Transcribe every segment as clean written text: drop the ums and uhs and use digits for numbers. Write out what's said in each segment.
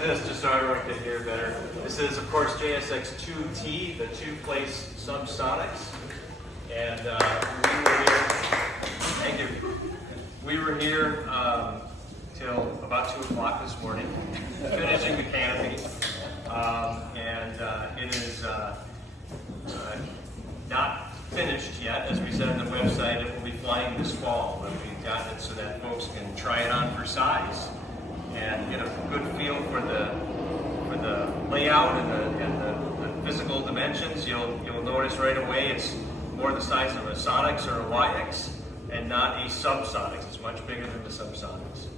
this just so everyone can hear better. This is, of course, JSX-2T, the two-place Subsonex. And we were here, thank you. We were here till about 2 o'clock this morning, finishing the canopy. It is not finished yet. As we said on the website, it will be flying this fall, but we've gotten it so that folks can try it on for size and get a good feel for the layout and the physical dimensions. You'll notice right away it's more the size of a Sonex or a YX and not a Subsonex. It's much bigger than the Subsonex.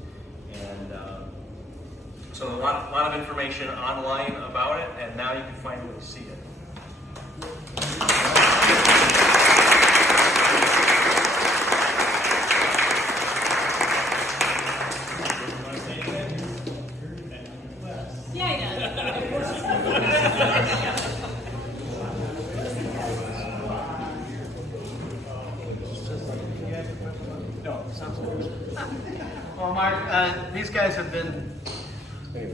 And so a lot of information online about it, and now you can finally see it. Yeah, he does. Well, Mark, these guys have been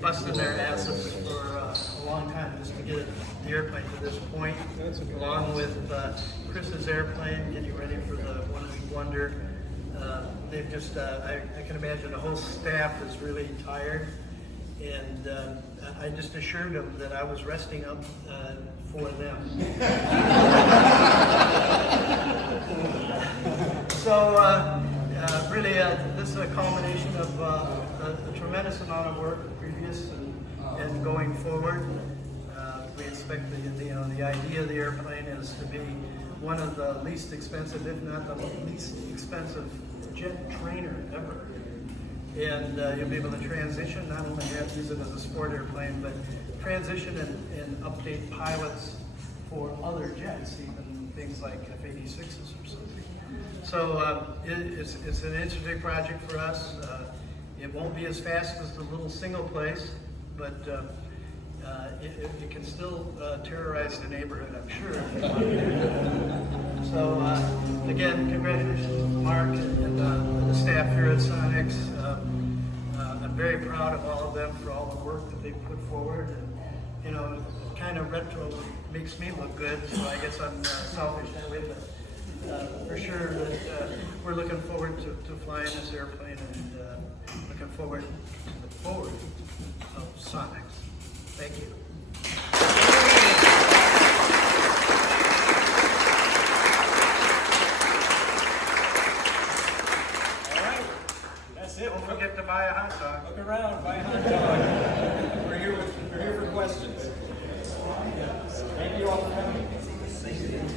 busting their asses for a long time just to get the airplane to this point, along with Chris's airplane, getting ready for the one-week wonder. They've just, I can imagine the whole staff is really tired, and I just assured them that I was resting up for them. So really, this is a culmination of a tremendous amount of work previous and going forward. We expect the idea of the airplane is to be one of the least expensive, if not the least expensive jet trainer ever. And you'll be able to transition, not only use it as a sport airplane, but transition and update pilots for other jets, even things like F-86s or something. So it's an interesting project for us. It won't be as fast as the little single place, but it can still terrorize the neighborhood, I'm sure. If you want to. So again, congratulations, Mark and the staff here at Sonex. I'm very proud of all of them for all the work that they put forward. And, kind of retro makes me look good, so I guess I'm selfish that way, but for sure that we're looking forward to flying this airplane and looking forward to the forward of Sonex. Thank you. All right, that's it. Don't forget to buy a hot dog. Look around, buy a hot dog. We're here for questions. Thank you all for coming.